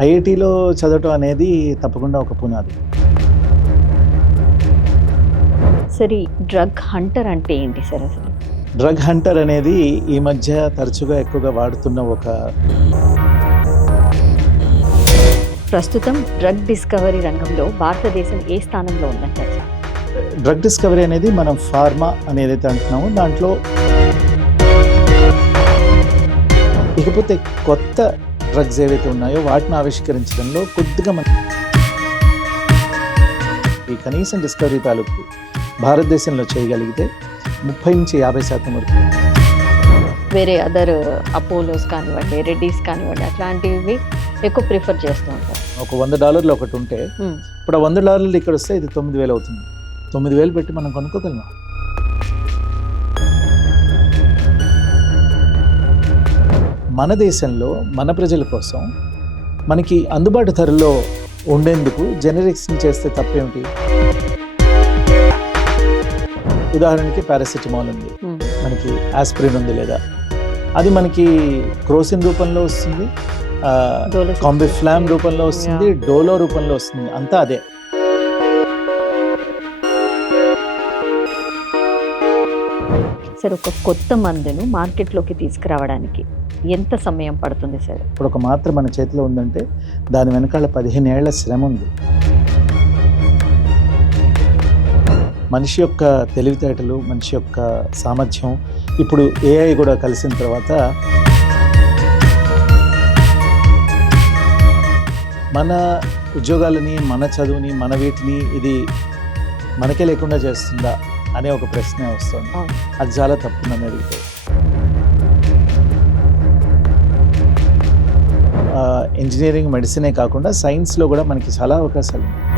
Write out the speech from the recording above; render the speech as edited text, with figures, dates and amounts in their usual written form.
ఐఐటీలో చదవటం అనేది తప్పకుండా ఒక పునాది. సరే, డ్రగ్ హంటర్ అంటే ఏంటి సార్ అసలు? డ్రగ్ హంటర్ అనేది ఈ మధ్య తరచుగా ఎక్కువగా వాడుతున్న ఒక ప్రస్తుతం డ్రగ్ డిస్కవరీ రంగంలో భారతదేశం ఏ స్థానంలో ఉందంటారు సార్? డ్రగ్ డిస్కవరీ అనేది మనం ఫార్మా అని ఏదైతే అంటున్నామో దాంట్లో, ఇకపోతే కొత్త డ్రగ్స్ ఏవైతే ఉన్నాయో వాటిని ఆవిష్కరించడంలో కొద్దిగా మన ఈ కనీసం డిస్కవరీ తాలూకు భారతదేశంలో చేయగలిగితే 30-50% వరకు. వేరే అదర్ అపోలోస్ కానివ్వండి, రెడ్డీస్ కానివ్వండి, అట్లాంటివి ఎక్కువ ప్రిఫర్ చేస్తూ ఉంటారు. ఒక $100 ఒకటి ఉంటే ఇప్పుడు ఆ $100 ఇక్కడ వస్తే ఇది 9,000 అవుతుంది. 9,000 పెట్టి మనం కొనుక్కోగలమా? మన దేశంలో మన ప్రజల కోసం మనకి అందుబాటు ధరలో ఉండేందుకు జెనరిక్స్ని చేస్తే తప్పేమిటి? ఉదాహరణకి పారాసిటమాల్ ఉంది, మనకి ఆస్పిరిన్ ఉంది, లేదా అది మనకి క్రోసిన్ రూపంలో వస్తుంది, కాంబిఫ్లామ్ రూపంలో వస్తుంది, డోలో రూపంలో వస్తుంది, అంతా అదే. సార్, ఒక కొత్త మందును మార్కెట్లోకి తీసుకురావడానికి ఎంత సమయం పడుతుంది సార్? ఇప్పుడు ఒక మాత్ర మన చేతిలో ఉందంటే దాని వెనకాల 15 ఏళ్ల శ్రమ ఉంది. మనిషి యొక్క తెలివితేటలు, మనిషి యొక్క సామర్థ్యం, ఇప్పుడు ఏఐ కూడా కలిసిన తర్వాత మన ఉద్యోగాలని, మన చదువుని, మన వీటిని ఇది మనకే లేకుండా చేస్తుందా అనే ఒక ప్రశ్న వస్తుంది. అది చాలా తప్పు నన్ను అడిగితే. ఇంజనీరింగ్, మెడిసినే కాకుండా సైన్స్లో కూడా మనకి చాలా అవకాశాలు ఉన్నాయి.